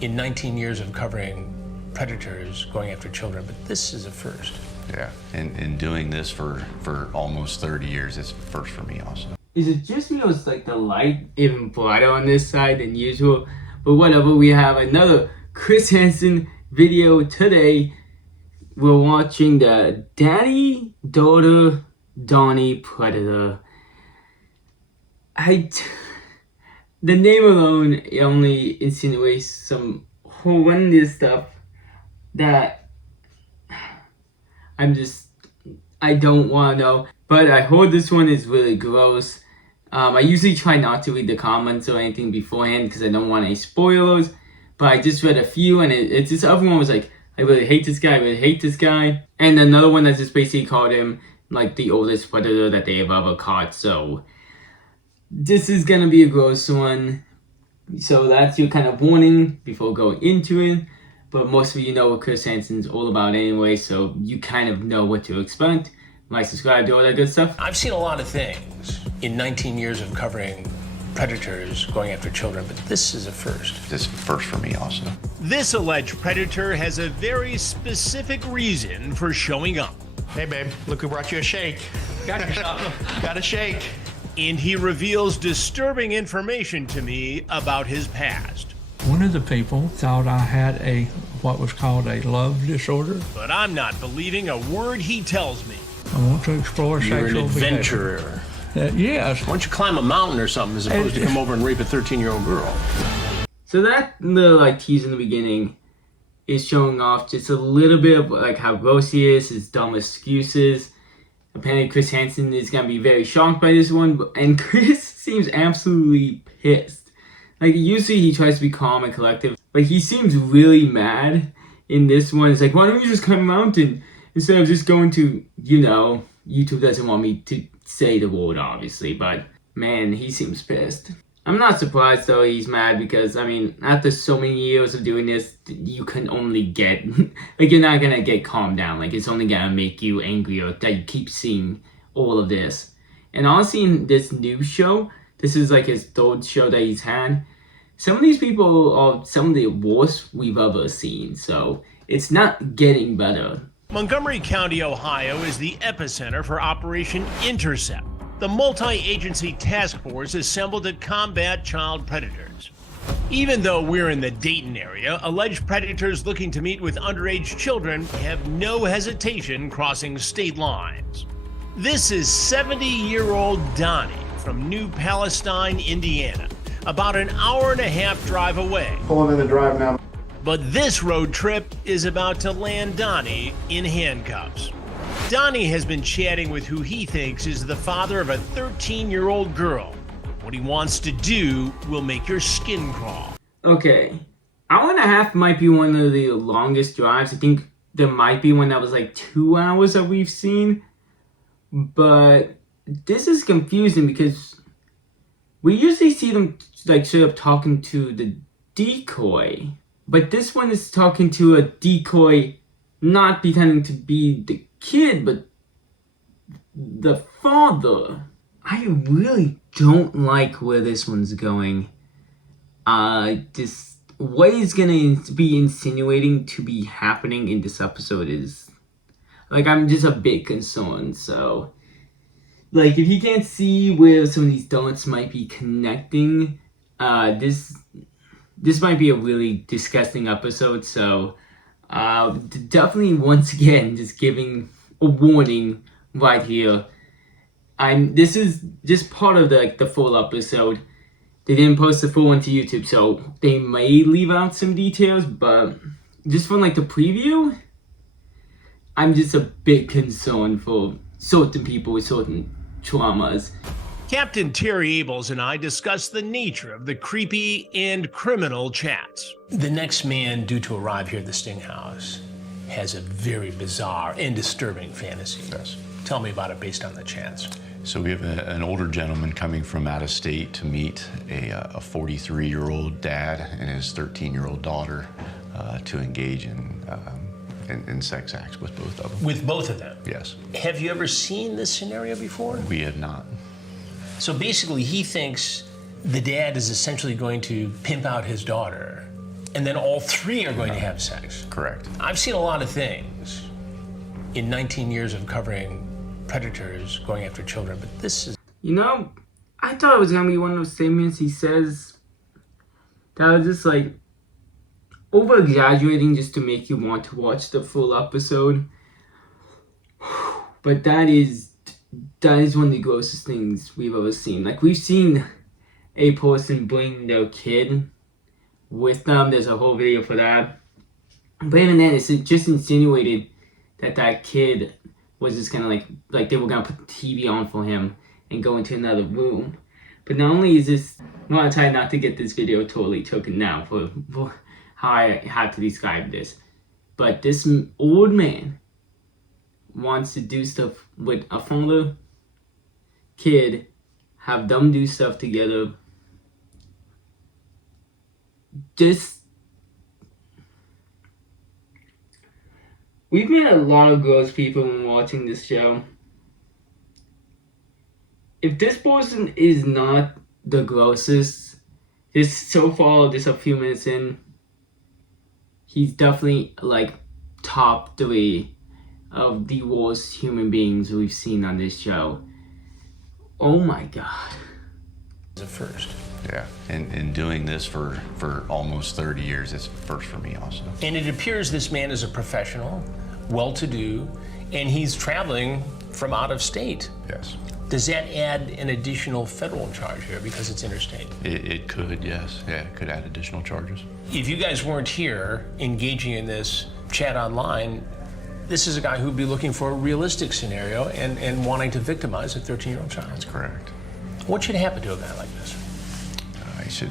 in 19 years of covering predators going after children, but this is a first. Yeah, and doing this for almost 30 years, it's a first for me also. Is it just me or is like the light even brighter on this side than usual? But whatever, we have another Chris Hansen video today. We're watching the daddy-daughter Donnie Predator. The name alone only insinuates some horrendous stuff that I don't want to know. But I heard this one is really gross. I usually try not to read the comments or anything beforehand because I don't want any spoilers. But I just read a few and it's just everyone was like, I really hate this guy, I really hate this guy. And another one that just basically called him like the oldest predator that they have ever caught. So this is gonna be a gross one. So that's your kind of warning before going into it. But most of you know what Chris Hansen's all about anyway, so you kind of know what to expect. Like, subscribe, do all that good stuff. I've seen a lot of things in 19 years of covering predators going after children, but this is a first. This is a first for me also. This alleged predator has a very specific reason for showing up. Hey, babe, look who brought you a shake. Got you something. Got a shake. And he reveals disturbing information to me about his past. One of the people thought I had what was called a love disorder. But I'm not believing a word he tells me. I want to explore You're sexual an adventurer. behavior. Yes. Why don't you climb a mountain or something as opposed to come over and rape a 13-year-old girl? So that little tease in the beginning is showing off just a little bit of how gross he is, his dumb excuses. Apparently Chris Hansen is going to be very shocked by this one, and Chris seems absolutely pissed. Usually he tries to be calm and collective, but he seems really mad in this one. It's like, why don't you just climb a mountain instead of just going to, YouTube doesn't want me to say the word, obviously, but man, he seems pissed. I'm not surprised though he's mad because, after so many years of doing this, you can only get, you're not gonna get calmed down. It's only gonna make you angrier that you keep seeing all of this. And honestly, in this new show, this is his third show that he's had, some of these people are some of the worst we've ever seen, so it's not getting better. Montgomery County, Ohio is the epicenter for Operation Intercept, the multi-agency task force assembled to combat child predators. Even though we're in the Dayton area, alleged predators looking to meet with underage children have no hesitation crossing state lines. This is 70-year-old Donnie from New Palestine, Indiana, about an hour-and-a-half drive away. Pulling in the drive now. But this road trip is about to land Donnie in handcuffs. Donnie has been chatting with who he thinks is the father of a 13-year-old girl. What he wants to do will make your skin crawl. Okay, hour and a half might be one of the longest drives. I think there might be one that was 2 hours that we've seen. But this is confusing because we usually see them sort of talking to the decoy. But this one is talking to a decoy, not pretending to be the kid, but the father. I really don't like where this one's going. What is gonna be insinuating to be happening in this episode is, I'm just a bit concerned. So, if you can't see where some of these dots might be connecting, this might be a really disgusting episode, so definitely once again just giving a warning right here. This is just part of the full episode. They didn't post the full one to YouTube, so they may leave out some details, but just from the preview, I'm just a bit concerned for certain people with certain traumas. Captain Terry Abels and I discussed the nature of the creepy and criminal chats. The next man due to arrive here at the Sting House has a very bizarre and disturbing fantasy. Yes. Tell me about it based on the chats. So we have an older gentleman coming from out of state to meet a 43-year-old dad and his 13-year-old daughter to engage in sex acts with both of them. With both of them? Yes. Have you ever seen this scenario before? We have not. So basically he thinks the dad is essentially going to pimp out his daughter and then all three are going to have sex. Correct. I've seen a lot of things in 19 years of covering predators going after children, but this is... You know, I thought it was gonna be one of those statements he says that was just like over exaggerating just to make you want to watch the full episode. But that is one of the grossest things we've ever seen. Like, we've seen a person bring their kid with them. There's a whole video for that. But even then, it's just insinuated that that kid was just gonna like they were gonna put the TV on for him and go into another room. But not only is this, I'm gonna try not to get this video totally taken down for how I had to describe this. But this old man wants to do stuff with a father, kid, have them do stuff together. We've met a lot of gross people when watching this show. If this person is not the grossest, just so far, just a few minutes in, he's definitely like top 3 of the worst human beings we've seen on this show. Oh my God. the first. Yeah, and doing this for almost 30 years, it's first for me also. And it appears this man is a professional, well-to-do, and he's traveling from out of state. Yes. Does that add an additional federal charge here because it's interstate? It could, yes. Yeah, it could add additional charges. If you guys weren't here engaging in this chat online, this is a guy who'd be looking for a realistic scenario and wanting to victimize a 13-year-old child. That's correct. What should happen to a guy like this? He should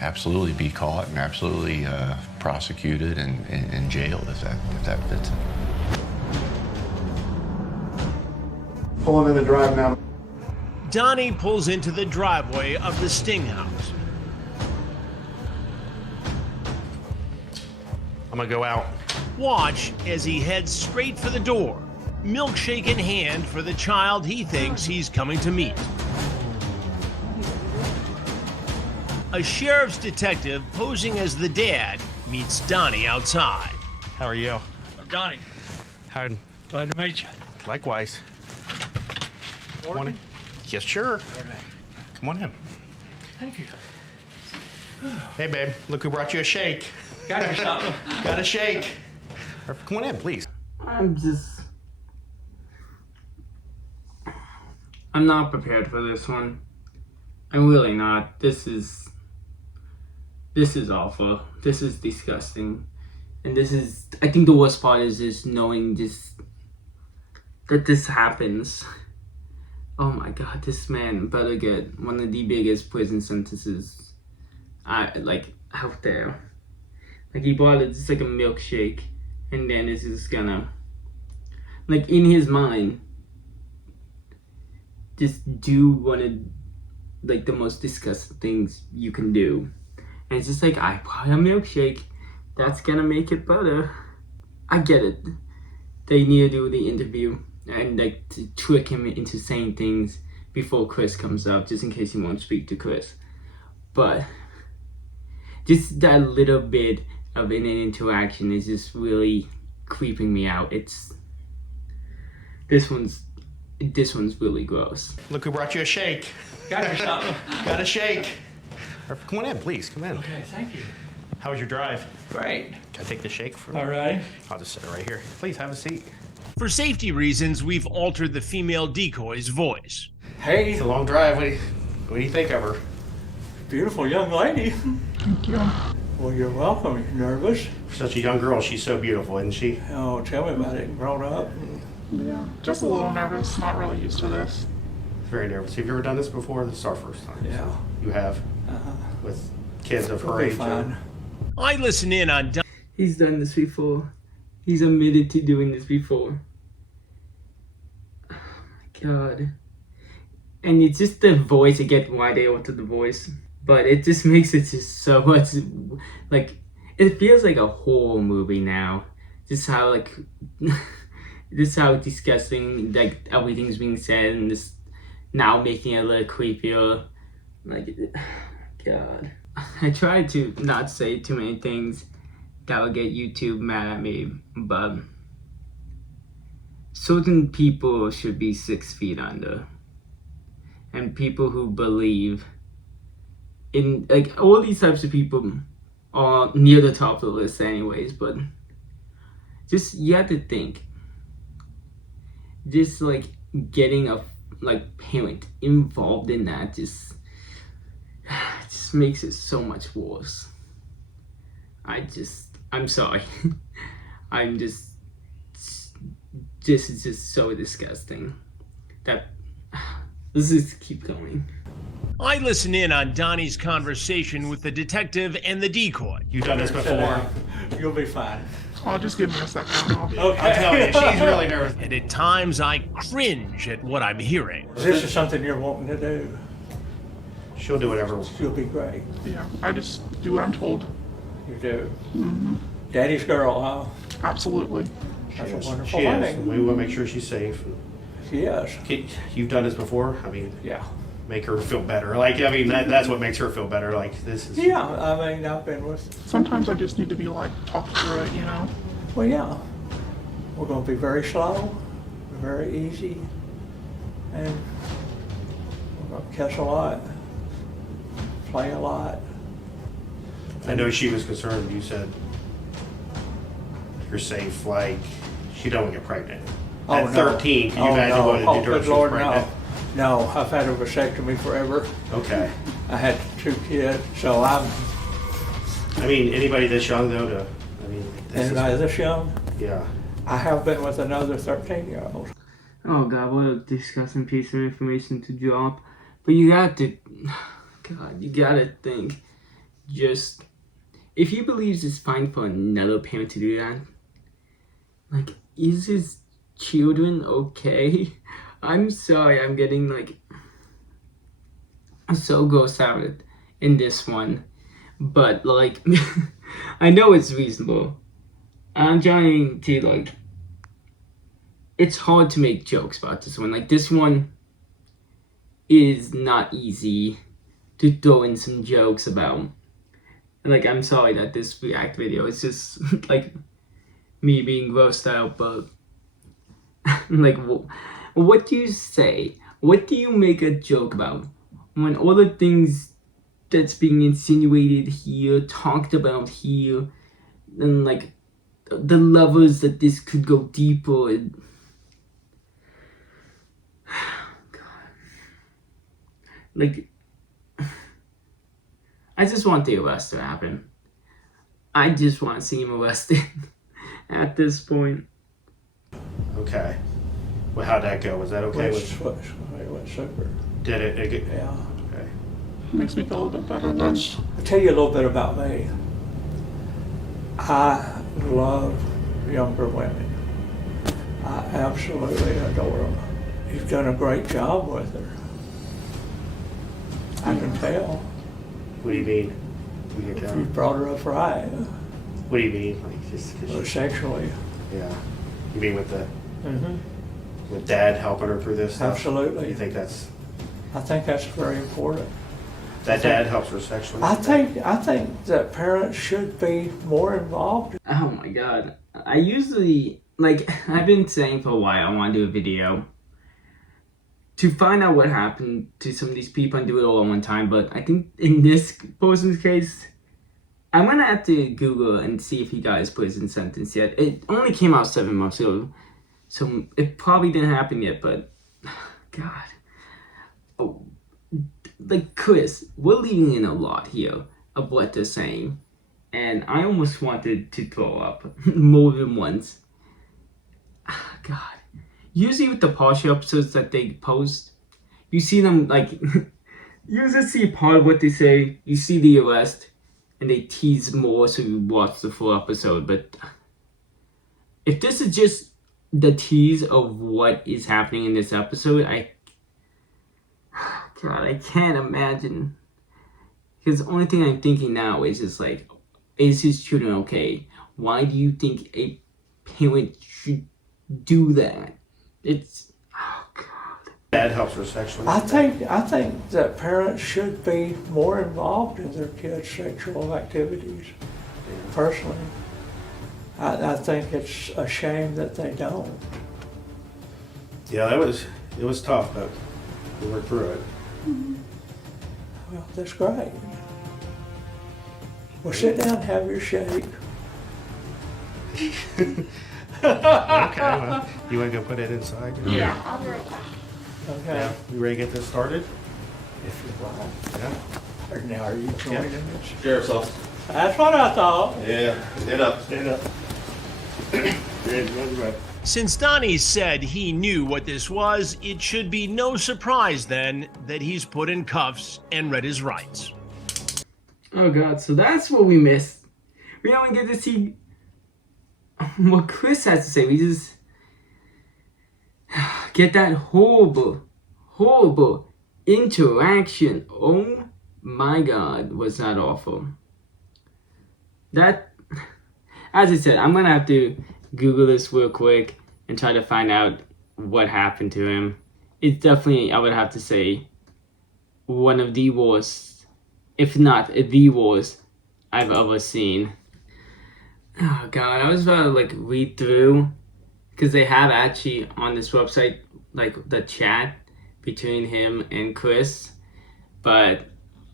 absolutely be caught and absolutely prosecuted and jailed if that fits it. Pulling in the drive now. Donnie pulls into the driveway of the Sting house. I'm gonna go out. Watch as he heads straight for the door, milkshake in hand for the child he thinks he's coming to meet. A sheriff's detective posing as the dad meets Donnie outside. How are you? Donnie, Howard. glad to meet you. Likewise. Come on in. Yes, sure. Come on in. Thank you. Hey, babe. Look who brought you a shake. Got you something? Got a shake. Come on in, please. I'm not prepared for this one. I'm really not. This is awful. This is disgusting. And I think the worst part is just knowing that this happens. Oh my God, this man better get one of the biggest prison sentences out there. Like, he bought it just like a milkshake, and then it's just gonna, like, in his mind, just do one of like the most disgusting things you can do. And it's just like, I bought a milkshake, that's gonna make it better. I get it. They need to do the interview and like to trick him into saying things before Chris comes up, just in case he won't speak to Chris. But just that little bit of an interaction is just really creeping me out. This one's really gross. Look who brought you a shake. Got you something? Got a shake. Come on in, please. Come in. Okay, thank you. How was your drive? Great. Can I take the shake from All right. I'll just sit it right here. Please have a seat. For safety reasons, we've altered the female decoy's voice. Hey, It's a long drive. What do you think of her? beautiful young lady. Thank you. Well, you're welcome. You nervous? Such a young girl. She's so beautiful, isn't she? Oh, tell me about it. Grown up? Yeah, just a little nervous. Not really used to this. Very nervous. Have you ever done this before? This is our first time. Yeah. You have? With kids of her It'll be age? fine. I listen in on He's done this before. He's admitted to doing this before. Oh my God. And it's just the voice. I get why they altered the voice. But it just makes it just so much, like, it feels like a horror movie now. Just how, like, just how disgusting, like, everything's being said, and just now making it a little creepier. Like, God. I try to not say too many things that will get YouTube mad at me, but certain people should be 6 feet under. And people who believe in, like, all these types of people are near the top of the list anyways, but just, you have to think, just like getting a parent involved in that just makes it so much worse. I'm sorry. This is just so disgusting that let's just keep going. I listen in on Donnie's conversation with the detective and the decoy. You've done this before. You'll be fine. Oh, just give me a second. I'm telling you, she's really nervous. And at times I cringe at what I'm hearing. This is something you're wanting to do. She'll do whatever. You'll be great. Yeah, I just do what I'm told. You do. Daddy's girl, huh? Absolutely. That's a wonderful She is. thing. We will make sure she's safe. Yes. You've done this before. I mean, Yeah. make her feel better. Like, I mean, that's what makes her feel better. Like, this is. Yeah, I mean, I've been with. Sometimes I just need to be like talked through it, you know? Well, yeah. We're going to be very slow, very easy, and we're going to catch a lot, play a lot. I know she was concerned. You said you're safe. Like, she don't get pregnant. At 13, can you imagine no. what it did to her if Good she was Lord, pregnant? no. No, I've had a vasectomy forever. Okay. I had 2 kids, so I'm. I mean, anybody this young though, Anybody this young? Yeah. I have been with another 13-year-old. Oh god, what a disgusting piece of information to drop. But you got to, God, you gotta think, just, if he believes it's fine for another parent to do that, like, is his children okay? I'm sorry, I'm getting, like, so grossed out in this one. But, like, I know it's reasonable. I'm trying to, like, it's hard to make jokes about this one. Like, this one is not easy to throw in some jokes about. Like, I'm sorry that this React video is just, like, me being grossed out, but, like, what do you say? What do you make a joke about when all the things that's being insinuated here, talked about here, and, like, the levels that this could go deeper and... God. Like, I just want the arrest to happen. I just want to see him arrested at this point. Okay. Well, how'd that go? Was that okay? It went super. Did it? Yeah. Okay. Makes me feel a bit better. I'll tell you a little bit about me. I love younger women. I absolutely adore them. You've done a great job with her. I can tell. What do you mean? You can tell. You brought her up right. What do you mean? Like, just 'cause Or sexually. yeah. You mean with the Mm-hmm. with Dad helping her through this stuff? Absolutely. You think that's I think that's very important. that Dad helps her sexually? I think that parents should be more involved. Oh my god. I usually, like, I've been saying for a while I want to do a video to find out what happened to some of these people and do it all at one time, but I think in this person's case, I'm gonna have to Google and see if he got his prison sentence yet. It only came out 7 months ago, so it probably didn't happen yet, but God. Oh, like, Chris, we're leaving in a lot here of what they're saying, and I almost wanted to throw up more than once. God. Usually with the partial episodes that they post, you see them, like, you just see part of what they say, you see the arrest, and they tease more so you watch the full episode. But if this is just the tease of what is happening in this episode, God, I can't imagine. Because the only thing I'm thinking now is just like, is his children okay? Why do you think a parent should do that? It's, oh God. that helps her sexually. I think that parents should be more involved in their kids' sexual activities. Personally, I think it's a shame that they don't. Yeah, it was tough, but we worked through it. Well, that's great. Well, sit down and have your shake. Okay, well, you want to go put it inside? Yeah, I'll be right back. Okay. Yeah, you ready to get this started? If you like. Yeah. Or now, are you joining this? Sheriff's office. That's what I thought. Yeah, stand up. Stand up. Good. Since Donnie said he knew what this was, it should be no surprise then that he's put in cuffs and read his rights. Oh god, so that's what we missed. We don't get to see what Chris has to say. We just get that horrible interaction. Oh my god, was that awful. That, as I said, I'm gonna have to Google this real quick and try to find out what happened to him. It's definitely, I would have to say, one of the worst, if not the worst, I've ever seen. Oh god, I was about to like read through, because they have actually on this website like the chat between him and Chris, but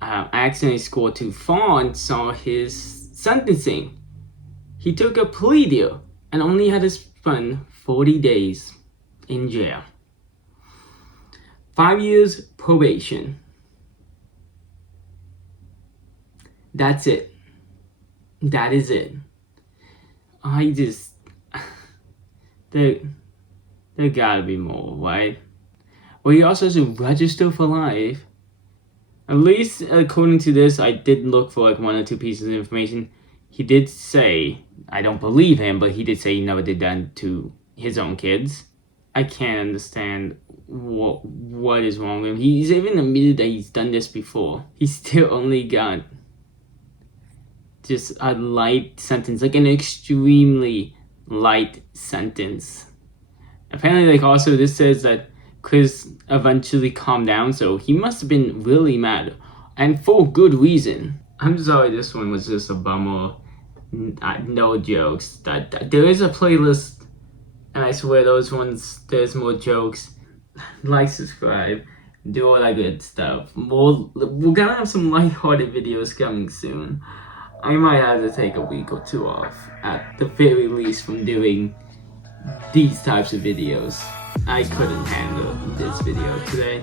I accidentally scrolled too far and saw his sentencing. He took a plea deal and only had to spend 40 days in jail. 5 years probation. That's it. That is it. I just... There gotta be more, right? Well, he also has to register for life. At least, according to this, I did look for like 1 or 2 pieces of information. He did say, I don't believe him, but he did say he never did that to his own kids. I can't understand what is wrong with him. He's even admitted that he's done this before. He still only got just a light sentence, like an extremely light sentence. Apparently, like also this says that Chris eventually calmed down, so he must have been really mad, and for good reason. I'm sorry, this one was just a bummer. No jokes. That there is a playlist, and I swear those ones, there's more jokes. Like, subscribe, do all that good stuff. We're gonna have some lighthearted videos coming soon. I might have to take a week or 2 off, at the very least, from doing these types of videos. I couldn't handle this video today.